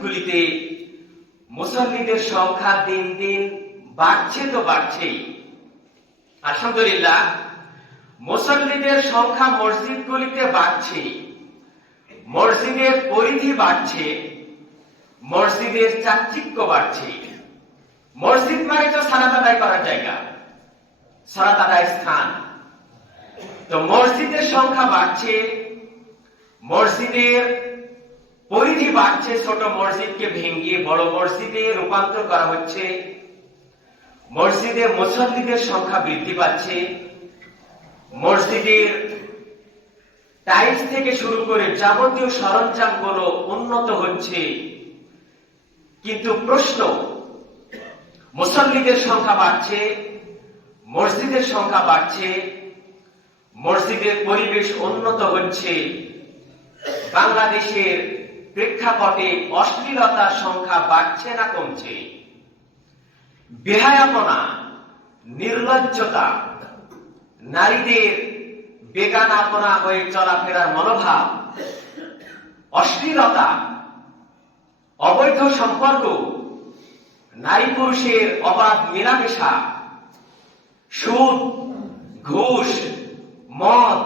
মসজিদগুলিতে মুসল্লিদের সংখ্যা দিন দিন বাড়ছে তো বাড়ছেই। আলহামদুলিল্লাহ, মুসল্লিদের সংখ্যা মসজিদগুলিতে বাড়ছে মসজিদের পরিধি বাড়ছে, মসজিদের চাকচিক্য বাড়ছে। মসজিদ মানে তো সালাত আদায় করার জায়গা, সালাত স্থান। তো মসজিদের সংখ্যা বাড়ছে, মসজিদের পরিধি বাড়ছে ছোট মসজিদকে ভেঙে বড় মসজিদে রূপান্তর করা হচ্ছে। মসজিদে মুসল্লিদের সংখ্যা বৃদ্ধি পাচ্ছে। মসজিদের টাইলস থেকে শুরু করে যাবতীয় সরঞ্জামগুলো উন্নত হচ্ছে। কিন্তু প্রশ্ন, মুসল্লিদের সংখ্যা বাড়ছে, মসজিদের সংখ্যা বাড়ছে, মসজিদের পরিবেশ উন্নত হচ্ছে। বাংলাদেশের প্রেক্ষাপটে অশ্লীলতার সংখ্যা বাড়ছে না কমছে। বেহায়াপনা, নির্লজ্জতা, নারীদের বেগানাপনা হয়ে চলাফেরার মনোভাব, অশ্লীলতা, অবৈধ সম্পর্ক, নারী পুরুষের অবাধ মেলামেশা, সুদ, ঘুষ, মদ,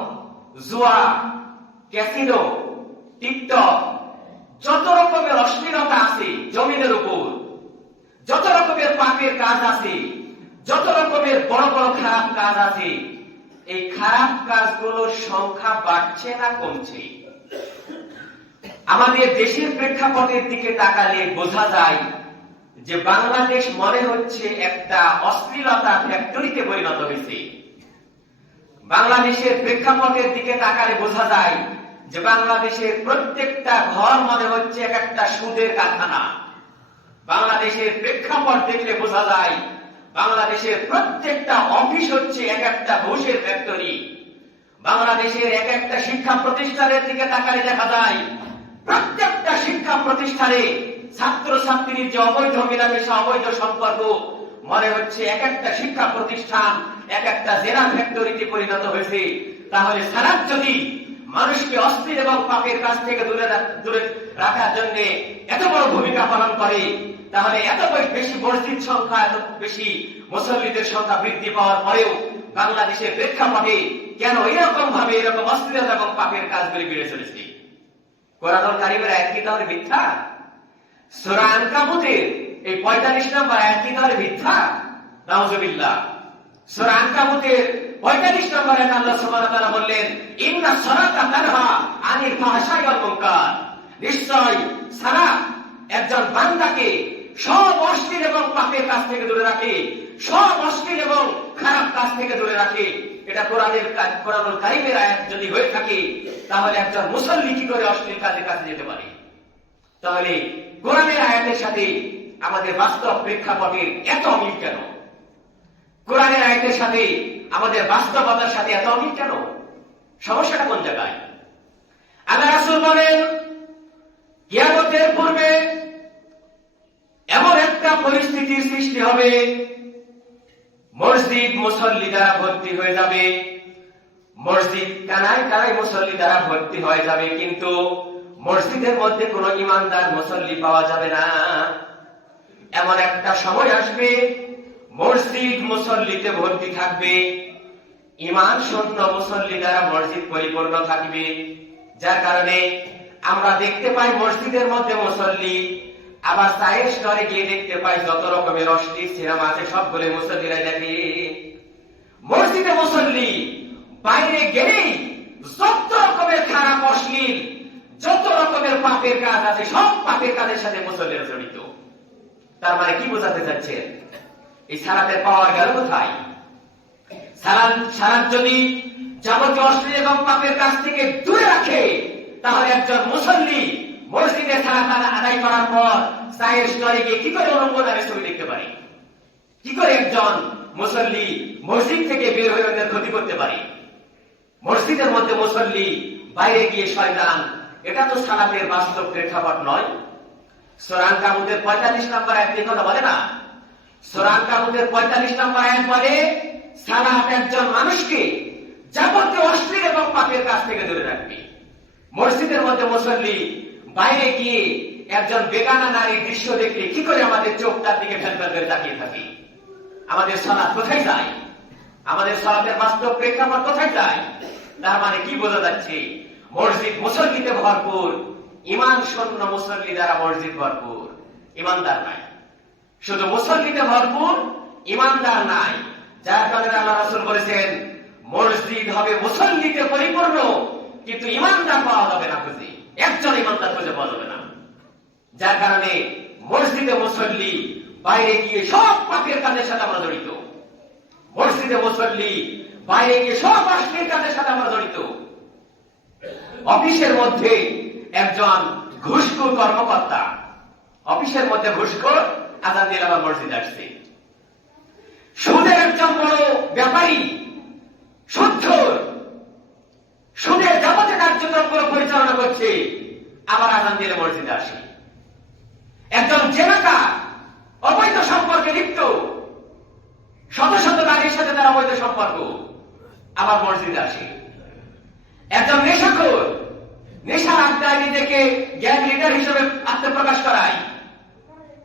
জুয়া, ক্যাসিনো, টিকটক যত রকমের অশ্লীলতা আছে জমিনের উপর, যত রকমের পাপের কাজ আছে, যত রকমের বড় বড় খারাপ কাজ আছে, এই খারাপ কাজগুলোর সংখ্যা বাড়ছে না কমছে? আমাদের দেশের প্রেক্ষাপটের দিকে তাকালে বোঝা যায় যে বাংলাদেশ মনে হচ্ছে একটা অশ্লীলতা ফ্যাক্টরিতে পরিণত হয়েছে। বাংলাদেশের প্রেক্ষাপটের দিকে তাকালে বোঝা যায় যে বাংলাদেশের প্রত্যেকটা ঘর মনে হচ্ছে এক একটা সুদের কারখানা। বাংলাদেশের প্রেক্ষাপট দেখলে বোঝা যায়, বাংলাদেশের প্রত্যেকটা অফিস হচ্ছে এক একটা ঘুষের ফ্যাক্টরি। বাংলাদেশের এক একটা শিক্ষা প্রতিষ্ঠানের দিকে তাকালে দেখা যায়, প্রত্যেকটা শিক্ষা প্রতিষ্ঠানে ছাত্র ছাত্রীর যে অবৈধ মেলামেশা, অবৈধ সম্পর্ক, মনে হচ্ছে এক একটা শিক্ষা প্রতিষ্ঠান, এক একটা জেলা ফ্যাক্টরিতে পরিণত হয়েছে। তাহলে সারা যদি মানুষকে অস্থির এবং পাপের কাছ থেকে দূরে দূরে রাখার জন্য এত বড় ভূমিকা পালন করে, তাহলে এত বেশি মসজিদ সংখ্যা, এত বেশি মুসল্লিদের সংখ্যা বৃদ্ধি পাওয়ার পরেও বাংলাদেশের প্রেক্ষাপটে কেন এরকম ভাবে এরকম অস্থিরতা এবং পাপের কাজগুলি বেড়ে চলেছে? কোরআনুল কারিমের তাহলে মিথ্যা? সূরা আনকাবুতের এই 45 নম্বর কি তাহলে মিথ্যা? নাউজুবিল্লাহ। সূরা আনকাবুতের 45 নম্বর আল্লাহ সুবহানাহু ওয়া বললেন, ইন্না সালাতা তানহা আনিল ফাহশাই ওয়াল নিশ্চয় সালাত একজন বান্দাকে সব অশ্লীল এবং পাপের কাছ থেকে দূরে রাখে, সব অশ্লীল এবং খারাপ কাজ থেকে দূরে রাখে। এটা কোরআনের কোরআনুল কারিমের আয়াত যদি হয়ে থাকে, তাহলে একজন মুসল্লি কি করে অশ্লীল কাজের কাছে যেতে পারে? তাহলে কোরআনের আয়াতের সাথে আমাদের বাস্তব প্রেক্ষাপটের এত অমিল কেন? কোরআনের আয়াতের সাথে আমাদের বাস্তবতার সাথে এত অমিল কেন? সমস্যাটা কোন জায়গায়? আল্লাহ রাসূল বলেন, কিয়ামতের পূর্বে এমন একটা পরিস্থিতির সৃষ্টি হবে, মসজিদ মুসল্লি দ্বারা ভর্তি হয়ে যাবে, মসজিদ কানায় কানায় মুসল্লি দ্বারা ভর্তি হয়ে যাবে, কিন্তু মসজিদের মধ্যে কোনো ইমানদার মুসল্লি পাওয়া যাবে না। এমন একটা সময় আসবে মসজিদ মুসল্লিতে ভর্তি থাকবে ইমান শূন্য মুসল্লি দ্বারা মসজিদ পরিপূর্ণ থাকবে। যার কারণে আমরা দেখতে পাই মসজিদের মধ্যে মুসল্লি, আবার চায়ের স্টলে গিয়ে দেখতে পাই যত রকমের অশ্লীল সিনেমা আছে সবগুলো মুসল্লিরা দেখে। মসজিদে মুসল্লি বাইরে গেলেই যত রকমের খারাপ, অশ্লীল, যত রকমের পাপের কাজ আছে, সব পাপের কাজের সাথে মুসল্লিরা জড়িত। তার মানে কি বোঝাতে চাচ্ছেন? এই সালাতের পাওয়ার গেল কোথায়? সালাদ সালাদ যদি যাবতীয় অশ্লীল এবং পাপের কাছ থেকে দূরে রাখে, তাহলে একজন মুসল্লি মসজিদে সালাত আদা- আদায় করার পর চায়ের স্টলে গিয়ে কি করে অনুমোদনের ছবি দেখতে পারে? কি করে একজন মুসল্লি মসজিদ থেকে বের হয়ে অন্যের ক্ষতি করতে পারে? মসজিদের মধ্যে মুসল্লি বাইরে গিয়ে শয়তান, এটা তো সালাতের বাস্তব প্রেক্ষাপট নয়। সোরান কাবুদের পঁয়তাল্লিশ নম্বর এই কথা বলে না? সোরান পঁয়তাল্লিশ নম্বর আয়াত একজন মানুষকে যাবতীয় অশ্লীল এবং পাপের কাছ থেকে দূরে রাখবে। মসজিদের মধ্যে মুসল্লি বাইরে গিয়ে একজন বেগানা দৃশ্য দেখলে কি করে আমাদের চোখ করে তাকিয়ে থাকি? আমাদের কোথায় যায়? আমাদের সলাপের বাস্তব প্রেক্ষাপট কোথায় যায়? তার মানে কি বোঝা যাচ্ছে, মসজিদ মুসল্লিতে ভরপুর, ইমান শূন্য মুসল্লি দ্বারা মসজিদ ভরপুর, ইমানদার নাই শুধু মুসল্লিতে ভরপুর ইমানদার নাই, যার কারণে আল্লাহ রাসূল বলেছেন, মসজিদ হবে মুসল্লিতে পরিপূর্ণ, কিন্তু ইমানদার পাওয়া যাবে না খুঁজে। একজন ইমানদার খুঁজে পাওয়া যাবে না। যার কারণে মসজিদে মুসল্লি বাইরে গিয়ে সব পাপের কাজের সাথে আমরা জড়িত। মসজিদে মুসল্লি বাইরে গিয়ে সব অশ্লীল কাজের সাথে আমরা জড়িত। অফিসের মধ্যে একজন ঘুষখোর কর্মকর্তা, অফিসের মধ্যে ঘুষখোর আজাদ দিল আবার মসজিদ আসছে। সুদের একজন বড় ব্যাপারী সুদ্ধর সুদের যাবতীয় কার্যক্রম করে পরিচালনা করছে, আবার আজান দিলে মসজিদে আসে। একজন জেনাকা অবৈধ সম্পর্কে লিপ্ত, শত শত নারীর সাথে তার অবৈধ সম্পর্ক, আবার মসজিদে আসে। একজন নেশাখোর, নেশার আড্ডায় নিজেকে গ্যাং লিডার হিসেবে আত্মপ্রকাশ করায়।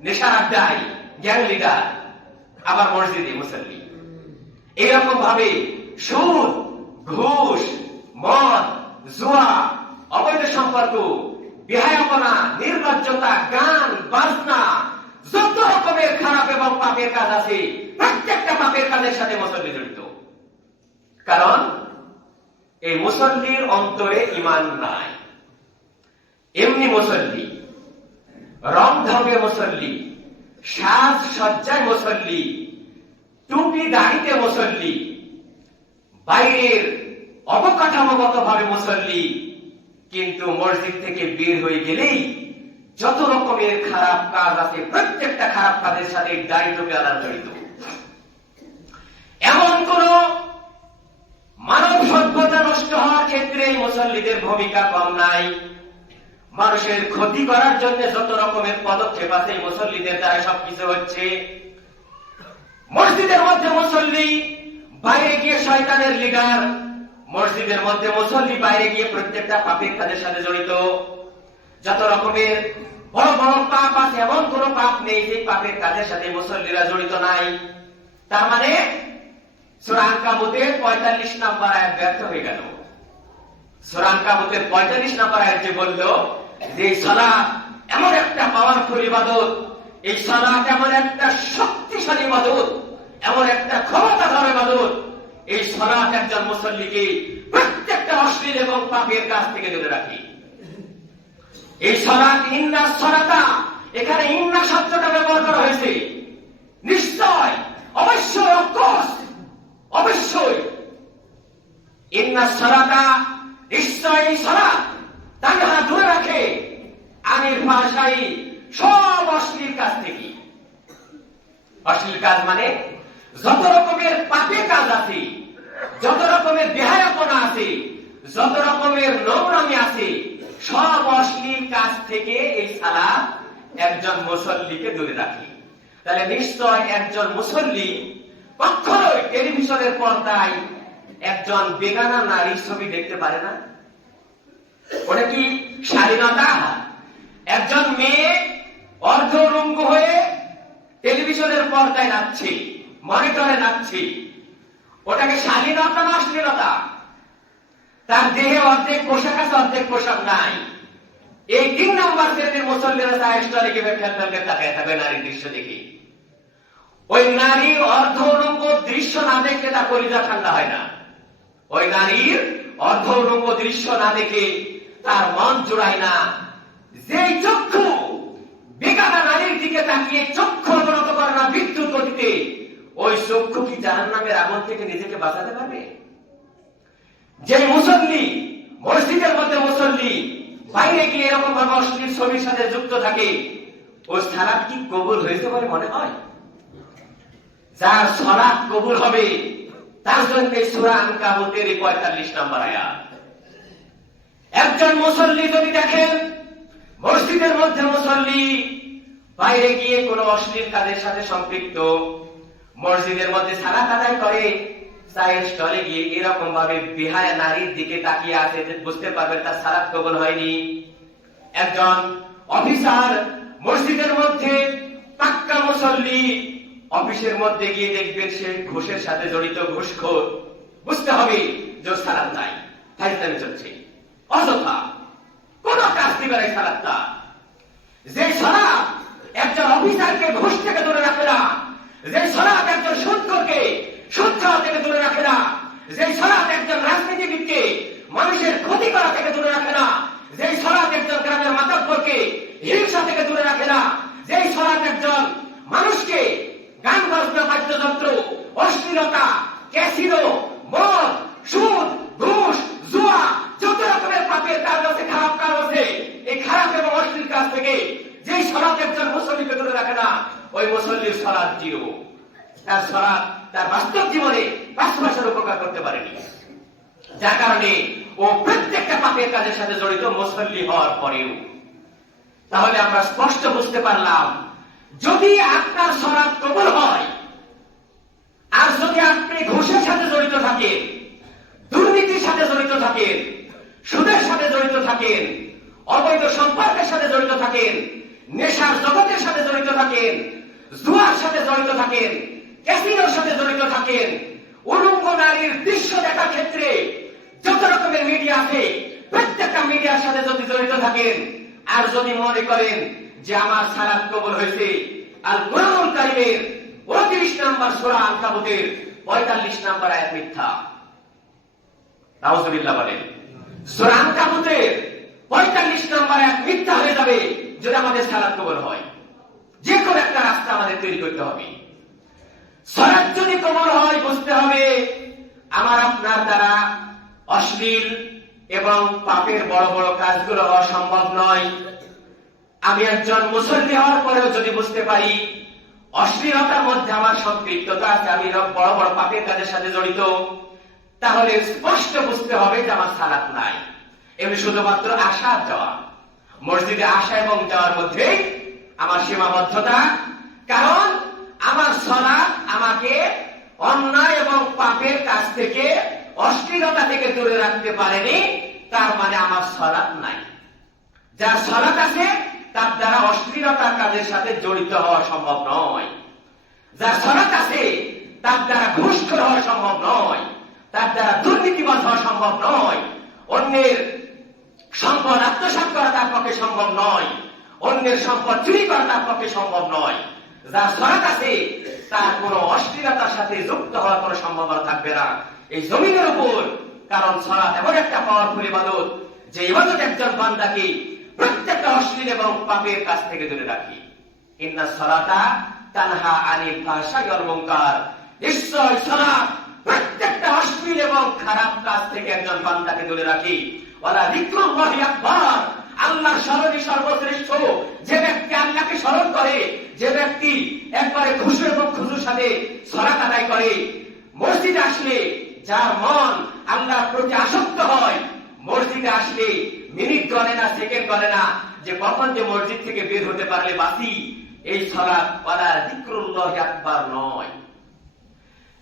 নেশার আড্ডায় গ্যাং লিডার, আবার মসজিদে মুসল্লি। এরকম ভাবে সুদ, ঘুষ, মদ, জুয়া, অবৈধ সম্পর্ক, বিহায়াপনা, নির্লজ্জতা, গান, বাজনা, যত রকমের খারাপ এবং পাপের কাজ আছে, প্রত্যেকটা পাপের কাজের সাথে মুসল্লি জড়িত। কারণ, এই মুসল্লির অন্তরে ইমান নাই। এমনি মুসল্লি রং ধর্মে মুসল্লি সাজ সজ্জায় মুসল্লি, টুপি দাড়িতে মুসল্লি, বাইরের অবকাঠামোগত ভাবে মুসল্লি, কিন্তু মসজিদ থেকে বের হয়ে গেলেই যত রকমের খারাপ কাজ আছে, প্রত্যেকটা খারাপ কাজের সাথে দাড়ি টুপি আদান জড়িত এমন কোন মানব সভ্যতা নষ্ট হওয়ার ক্ষেত্রে মুসল্লিদের ভূমিকা কম নাই। মানুষের ক্ষতি করার জন্য যত রকমের পদক্ষেপ আছে, মুসল্লিদের দ্বারা সবকিছু হচ্ছে। মসজিদের মধ্যে মুসল্লি, বাইরে গিয়ে শয়তানের লিডার। মসজিদের মধ্যে মুসল্লি বাইরে গিয়ে প্রত্যেকটা পাপের কাজের সাথে জড়িত। যত রকমের বড় বড় পাপ আছে, এমন কোন পাপ নেই যে পাপের কাজের সাথে মুসল্লিরা জড়িত নাই। তার মানে সুরান কাবুতের পঁয়তাল্লিশ নাম্বার আয়াত ব্যর্থ হয়ে গেল। সুরান কাবুতের পঁয়তাল্লিশ নাম্বার আয়াত যে বলল যে সালাত এমন একটা পাওয়ারফুল ইবাদত, এই সালাত এমন একটা শক্তিশালী ইবাদত, এমন একটা ক্ষমতাধর ইবাদত, এই সালাত একজন মুসল্লিকে প্রত্যেকটা অশ্লীল এবং পাপের কাছ থেকে দূরে রাখে। এই সলাত ইন্না সরাতা এখানে ইন্না শব্দটা ব্যবহার করা হয়েছে। নিশ্চয়, অবশ্যই অফকোর্স অবশ্যই। ইন্না সলাতা, নিশ্চয় সলাত তাকে দূরে রাখে আনির ভাষাই সব অশ্লীল কাজ থেকে অশ্লীল কাজ মানে যত রকমের পাপে কাজ আছে, যত রকমের দেহায়াপনা আছে, যত রকমের নোংরামি আছে, সব অশ্লীল কাজ থেকে এই সালা একজন মুসল্লিকে দূরে রাখে। তাহলে নিশ্চয় একজন মুসল্লি কখনোই টেলিভিশনের পর্দায় একজন বেগানা নারীর ছবি দেখতে পারে না? ওটা কি? স্বাধীনতা? একজন মেয়ে অর্ধরঙ্গ হয়ে টেলিভিশনের পর্দায় নাচছে, মনিটরে নাচছে। ওটাকে শালীনতা না অশ্লীলতা? তার দেহে অর্ধেক পোশাক আছে, অর্ধেক পোশাক নাই। এই তিন নম্বর শ্রেণির মুসল্লিরা চায় স্টলে গিয়ে ফেলফেলকে তাকায় থাকবে নারীর দৃশ্য দেখে। ওই নারীর অর্ধ দৃশ্য না দেখলে তার কলিজা ঠান্ডা হয় না। ওই নারীর অর্ধ দৃশ্য না দেখে তার মন জোড়ায় না। যে চক্ষু বেকানা নারীর দিকে তাকিয়ে চক্ষু অবনত করে না বিদ্যুৎ গতিতে, ওই চক্ষু কি জাহান নামের আগুন থেকে নিজেকে বাঁচাতে পারবে? যে মুসল্লি, মসজিদের মধ্যে মুসল্লি, বাইরে গিয়ে এরকম ভাবে অশ্লীল ছবির সাথে যুক্ত থাকে ও সালাদ কি কবুল হয়েছে বলে মনে হয়? যার সলাৎ কবুল হবে, তার জন্য সুরান কাবুতের পঁয়তাল্লিশ নম্বর আয়াত। একজন মুসল্লি যদি দেখেন, মসজিদের মধ্যে মুসল্লি, বাইরে গিয়ে কোনো অশ্লীল কাজের সাথে সম্পৃক্ত, মসজিদের মধ্যে সারা আদায় করে, চায়ের স্টলে গিয়ে এরকম ভাবে বিহায়া নারীর দিকে তাকিয়ে আছে বুঝতে পারবেন তার সালাত কবল হয়নি। একজন অফিসার মসজিদের মধ্যে পাক্কা মুসল্লি, অফিসের মধ্যে গিয়ে দেখবেন সে ঘুষের সাথে জড়িত, ঘুষখোর। বুঝতে হবে যে ওর নাই। ফাইজলামি চলছে। অযথা, কোন কাজ দিবে না সালাদটা যে সালাদ একজন অফিসারকে ঘুষ থেকে দূরে রাখে না, যে সালাদ একজন সুদখোরকে সুদ খাওয়া থেকে দূরে রাখে না, যে সালাদ একজন রাজনীতিবিদকে মানুষের ক্ষতি করা থেকে দূরে রাখে না, যে সালাদ একজন গ্রামের মাতাব্বরকে হিংসা থেকে দূরে রাখে না, যে সালাদ একজন মানুষকে গান বাজনা, বাদ্যযন্ত্র, অশ্লীলতা, ক্যাসিনো মদ সুদ ঘুষ জুয়া যত রকমের পাপের কাজ আছে খারাপ কাজ আছে এই খারাপ এবং অশ্লীল কাজ থেকে যেই সলাৎ একজন মুসল্লিকে দূরে রাখে না ওই মুসল্লির সলাৎ জিরো তার সলাৎ তার বাস্তব জীবনে মাসের উপকার করতে পারেনি। যার কারণে ও প্রত্যেকটা পাপের কাজের সাথে জড়িত মুসল্লি হওয়ার পরেও। তাহলে আমরা স্পষ্ট বুঝতে পারলাম, যদি আপনার সরাত কবল হয়, আর যদি আপনি ঘুষের সাথে জড়িত থাকেন, দুর্নীতির সাথে জড়িত থাকেন, সুদের সাথে জড়িত থাকেন, অবৈধ সম্পর্কের সাথে জড়িত থাকেন, নেশার জগতের সাথে জড়িত থাকেন জুয়ার সাথে জড়িত থাকেন, ক্যাসিনোর সাথে জড়িত থাকেন, উলঙ্গ নারীর দৃশ্য দেখার ক্ষেত্রে যত রকমের মিডিয়া আছে, প্রত্যেকটা মিডিয়ার সাথে যদি জড়িত থাকেন, আর যদি মনে করেন যে আমার সালাদ কবল হয়েছে, আল কোরআনুল কারিমের উনত্রিশ নম্বর সোরা আল কাবুতের পঁয়তাল্লিশ নম্বর আয়াত মিথ্যা। নাউজুবিল্লাহ বলেন, সোরা আল কাবুতের পঁয়তাল্লিশ নম্বর আয়াত মিথ্যা হয়ে যাবে যদি আমাদের সালাদ কবল হয় যে কোনো একটা রাস্তা আমাদের তৈরি করতে হবে। সালাদ যদি কবল হয়, বুঝতে হবে আমার আপনার দ্বারা অশ্লীল এবং পাপের বড় বড় কাজগুলো হওয়া সম্ভব নয়। আমি একজন মুসল্লি হওয়ার পরেও যদি বুঝতে পারি, অশ্লীলতার মধ্যে আমার সম্পৃক্ততা আছে, আমি বড় বড় পাপের কাজের সাথে জড়িত, তাহলে স্পষ্ট বুঝতে হবে যে আমার সালাত নাই। এমনি শুধুমাত্র আর যাওয়া মসজিদে আসা এবং যাওয়ার মধ্যে আমার সীমাবদ্ধতা কারণ আমার সলাৎ আমাকে অন্যায় এবং পাপের কাছ থেকে, অশ্লীলতা থেকে দূরে রাখতে পারেনি, তার মানে আমার সলাৎ নাই। যার সলাৎ আছে তার দ্বারা অশ্লীলতার কাজের সাথে জড়িত হওয়া সম্ভব নয়। যার সলাৎ আছে তার দ্বারা ঘুষখোর হওয়া সম্ভব নয়। তার দ্বারা দুর্নীতিবাজ হওয়া সম্ভব নয়। অন্যের সম্পদ আত্মসাৎ করা তার পক্ষে সম্ভব নয়। অন্যের সম্পদ চুরি করা তার পক্ষে সম্ভব নয়। যার সরাত আছে, তার কোন সাথে যুক্ত হওয়ার সম্ভাবনা থাকবে না। এই জমিনের উপর, কারণ সরাত এমন একটা পাওয়ারফুল ইবাদত, যে ইবাদত একজন বান্দাকে প্রত্যেকটা অশ্লীল এবং পাপের কাছ থেকে দূরে রাখি। ইন্না সলাতা তানহা নিশ্চয় সালাত প্রত্যেকটা অশ্লীল এবং খারাপ কাজ থেকে একজন বান্দাকে দূরে রাখি। ওয়ালা যিকরুল্লাহি আকবার। আল্লাহর স্মরণই সর্বশ্রেষ্ঠ। যে ব্যক্তি আল্লাহকে স্মরণ করে, যে ব্যক্তি একবারে খুশি এবং খুশুর সাথে সলাত আদায় করে, মসজিদ আসলে যার মন আল্লাহর প্রতি আসক্ত হয়, মসজিদে আসলে মিনিট গণে না, সেকেন্ড গণে না, যে কখন যে মসজিদ থেকে বের হতে পারলে বাসি এই সলাৎ ওয়ালা যিকরুল্লাহি আকবার নয়।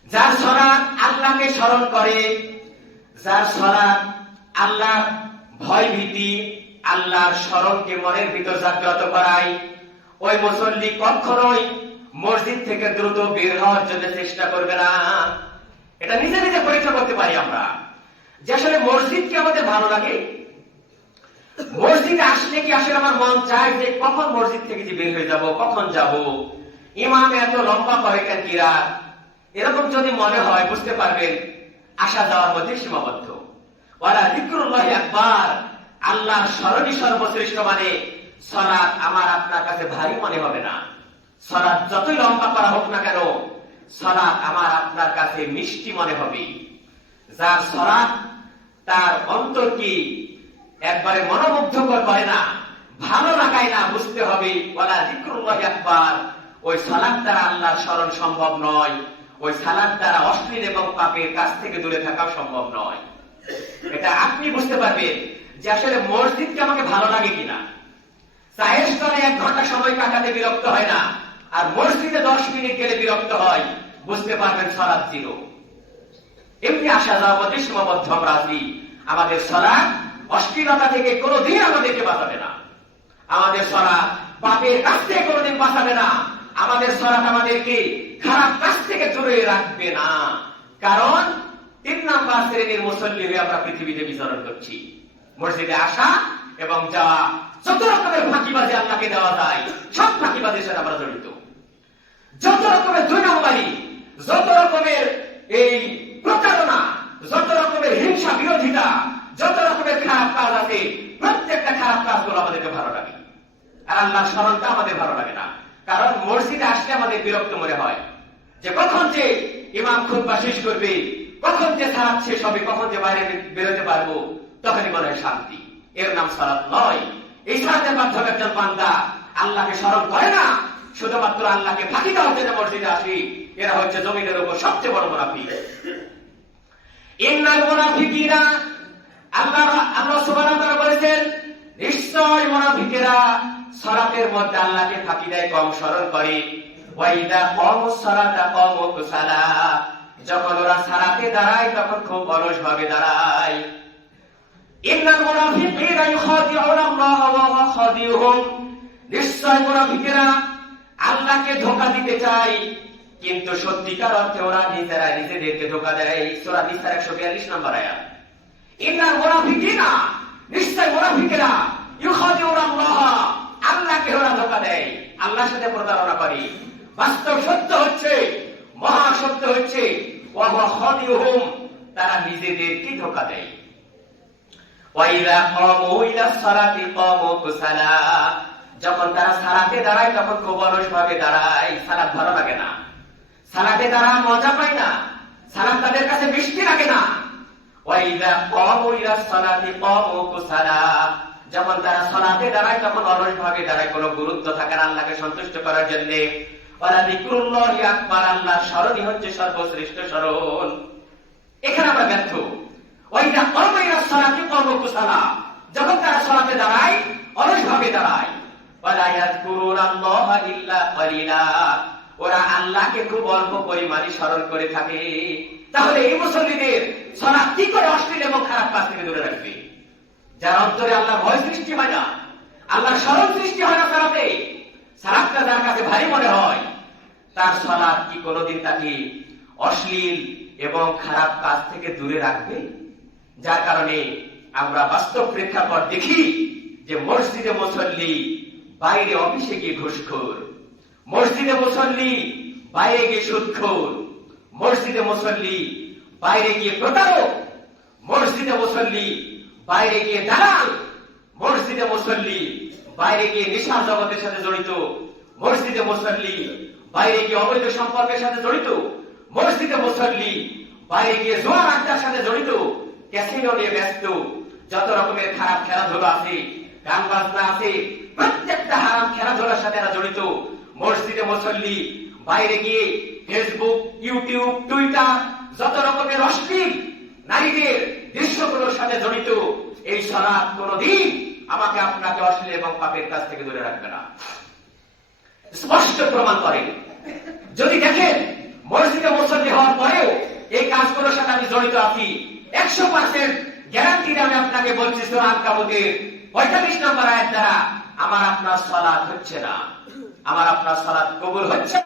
যার সলাৎ আল্লাহকে স্মরণ করে, যার সলাৎ আল্লাহ ভয় ভীতি আল্লাহর স্মরণকে মনের ভিতর জাগ্রত করায় ওই মুসল্লি কখনোই মসজিদ থেকে দ্রুত বের হওয়ার জন্য চেষ্টা করবে না। এটা নিজে নিজে পরীক্ষা করতে পারি আমরা। যে আসলে মসজিদ কি আমাদের ভালো লাগে? মসজিদে আসলে কি আসলে আমার মন চায় যে কখন মসজিদ থেকে যে বের হয়ে যাব, কখন যাব? ইমাম এত লম্বা করে কেন কিরা এরকম যদি মনে হয়, বুঝতে পারবেন, আসা যাওয়ার মধ্যে সীমাবদ্ধ। ওরা যিকরুল্লাহ আকবার। আল্লাহর স্মরণই সর্বশ্রেষ্ঠ মানে সলাৎ আমার আপনার কাছে ভারী মনে হবে না। সলাৎ যতই লম্বা করা হোক না কেন, সলাৎ আমার আপনার কাছে মিষ্টি মনে হবে। যার সলাৎ তার অন্তর কি একবারে মনোমুগ্ধকর করে না, ভালো লাগায় না বুঝতে হবে। ওয়ালা যিকরুল্লাহ আকবার, ওই সালাদ দ্বারা আল্লাহর স্মরণ সম্ভব নয়। ওই সালাদ দ্বারা অশ্লীল এবং পাপের কাছ থেকে দূরে থাকাও সম্ভব নয়। এটা আপনি বুঝতে পারবেন। যে আসলে মসজিদকে আমাকে ভালো লাগে কিনা? চায়ের এক ঘণ্টা সময় কাটাতে বিরক্ত হয় না। আর মসজিদে দশ মিনিট গেলে বিরক্ত হয়। বুঝতে পারবেন, সলাদ জিরো এমনি আসা যাওয়ার মধ্যে সীমাবদ্ধ আমরা আছি। আমাদের সলাদ অশ্লীলতা থেকে কোনোদিন আমাদেরকে বাঁচাবে না। আমাদের সরা পাপের কাছ থেকে কোনোদিন বাঁচাবে না। আমাদের সরাত আমাদেরকে খারাপ কাছ থেকে দূরে রাখবে না। কারণ তিন নাম্বার শ্রেণির মুসল্লি হয়ে আমরা পৃথিবীতে বিচরণ করছি। মসজিদে আসা এবং যাওয়া যত রকমের ফাঁকিবাজি আল্লাহকে দেওয়া যায়, সব ফাঁকিবাজির সাথে আমরা জড়িত। যত রকমের দুই যত রকমের এই প্রতারণা, যত রকমের হিংসা বিরোধিতা, যত রকমের খারাপ কাজ আছে, প্রত্যেকটা খারাপ কাজগুলো আমাদেরকে ভালো লাগে। আর আল্লাহর স্মরণটা আমাদের ভালো লাগে না। কারণ মসজিদে আসলে আমাদের বিরক্ত মনে হয়। যে কখন যে ইমাম খুতবা শেষ করবে, কখন যে শেষ হবে, কখন যে বাইরে বেরোতে পারব তখনই মনে শান্তি। এর নাম সালাত নয়। এই সালাতের মাধ্যমে একজন বান্দা আল্লাহকে স্মরণ করে না, শুধুমাত্র আল্লাহকে ফাঁকি দেওয়ার জন্য মসজিদে আসি। এরা হচ্ছে জমিনের উপর সবচেয়ে বড় মুনাফিক। ইন্নাল আল্লাহ আল্লাহ সুবহানাহু বলেছেন, নিশ্চয় সালাতের মধ্যে আল্লাহকে ফাঁকি দেয়, কম স্মরণ করে। ওয়াইদা কম সালাতা কম যখন ওরা সালাতে দাঁড়ায়, তখন খুব অলস ভাবে দাঁড়ায়। ইন্নাল মুনাফিকিনা ইউখাদিউনা আল্লাহ ওয়া হুয়া খাদিউহুম। আল্লাহকে ধোঁকা দিতে চায়, কিন্তু সত্যিকার অর্থে ওরা নিজেরা নিজেদেরকে ধোঁকা দেয়। সূরা নিসার 142 নম্বর আয়াত। ইন্নাল মুনাফিকিনা, নিশ্চয় মুনাফিকেরা ইউখাদিউনা আল্লাহ, আল্লাহকে ওরা ধোঁকা দেয়। আল্লাহর সাথে প্রতারণা করে। বাস্তব সত্য হচ্ছে, মহা সত্য হচ্ছে, ওয়া হুয়া তারা নিজেদেরকে ধোঁকা দেয় ওয়াইদা ক্বামু ইলা সালাতি ক্বামু কুসালা যখন তারা সালাতে দাঁড়ায়, তখন খুব অলস ভাবে দাঁড়ায়। সালাত ভালো লাগে না। সালাতে তারা মজা পায় না। সালাত তাদের কাছে মিষ্টি লাগে না। যখন তারা সালাতে দাঁড়ায়, তখন অলস ভাবে দাঁড়ায়। কোনো গুরুত্ব থাকে না আল্লাহকে সন্তুষ্ট করার জন্য। ওয়ালা যিকরুল্লাহি আকবার, আল্লাহর স্মরণই হচ্ছে সর্বশ্রেষ্ঠ স্মরণ। এখানে আমরা ব্যর্থ। ওইটা কর্মের সলাতে কর্ম কুসালা যখন তারা সলাতে দাঁড়ায় অলস ভাবে দাঁড়ায়। ওয়ালা ইয়াযকুরুনা আল্লাহা ইল্লা কালিলা। ওরা আল্লাহকে খুব অল্প পরিমাণে স্মরণ করে থাকে। তাহলে এই মুসল্লিদের সলাৎ কি করে অশ্লীল এবং খারাপ কাজ থেকে দূরে রাখবে? যার অন্তরে আল্লাহ ভয় সৃষ্টি হয় না, আল্লাহর স্মরণ সৃষ্টি হয় না সালাতে। সালাতটা যার কাছে ভারী মনে হয়, তার সালাত কি কোনোদিন তাকে অশ্লীল এবং খারাপ কাজ থেকে দূরে রাখবে? যার কারণে আমরা বাস্তব প্রেক্ষাপট দেখি যে মসজিদে মুসল্লি বাইরে অফিসে গিয়ে ঘুষখোর। মসজিদে মুসল্লি বাইরে গিয়ে সুদখোর। মসজিদে মুসল্লি বাইরে গিয়ে প্রতারক। মসজিদে মুসল্লি বাইরে গিয়ে দালাল। মসজিদে মুসল্লি বাইরে গিয়ে নেশা জগতের সাথে জড়িত। মসজিদে মুসল্লি বাইরে গিয়ে অবৈধ সম্পর্কের সাথে জড়িত। মসজিদে মুসল্লি বাইরে গিয়ে জোয়ার আড্ডার সাথে জড়িত। ক্যাসিনো নিয়ে ব্যস্ত। যত রকমের খারাপ খেলাধুলা আছে, গান বাজনা আছে, প্রত্যেকটা হারাম খেলাধুলার সাথে এরা জড়িত। মসজিদে মুসল্লি, বাইরে গিয়ে ফেসবুক, ইউটিউব, টুইটার, যত রকমের অশ্লীল নারীদের দৃশ্যগুলোর সাথে জড়িত। এই সরাব কোনদিন আমাকে আপনাকে অশ্লীল এবং পাপের কাছ থেকে দূরে রাখবে না। স্পষ্ট প্রমাণ করে যদি দেখেন মসজিদে মুসল্লি হওয়ার পরেও এই কাজগুলোর সাথে আমি জড়িত আছি একশো পার্সেন্ট গ্যারান্টি আমি আপনাকে বলছি সোহান কাবুদের পঁয়তাল্লিশ নম্বর আয়ের দ্বারা, আমার আপনার সলাদ হচ্ছে না। আমার আপনার সলাদ কবুল হচ্ছে